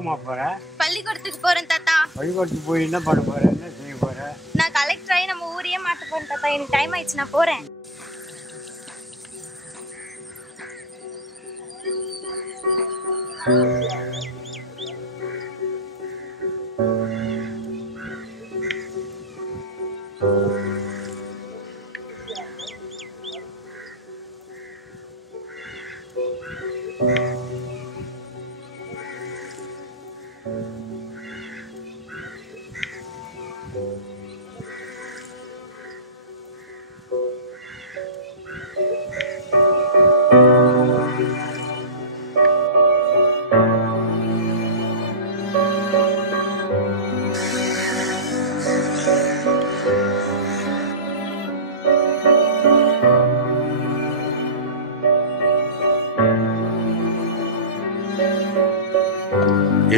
எங்கம்மா போற? பள்ளிக்கூடத்துக்கு போறேன் தாத்தா. பள்ளிக்கூடத்துக்கு போய் என்ன பண்ண போற? என்ன செய்ய போற? நான் கலெக்டர் ஆகி நம்ம ஊரையே மாத்த போறேன் தாத்தா. எனக்கு டைம் ஆயிடுச்சு, நான் போறேன்.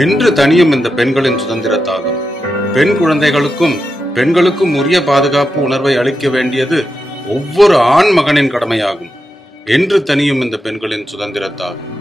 என்று தனியும் இந்த பெண்களின் சுதந்திரத்தாகும். பெண் குழந்தைகளுக்கும் பெண்களுக்கும் உரிய பாதுகாப்பு உணர்வை அளிக்க வேண்டியது ஒவ்வொரு ஆண் மகனின் கடமையாகும். என்று தனியும் இந்த பெண்களின் சுதந்திரத்தாகும்.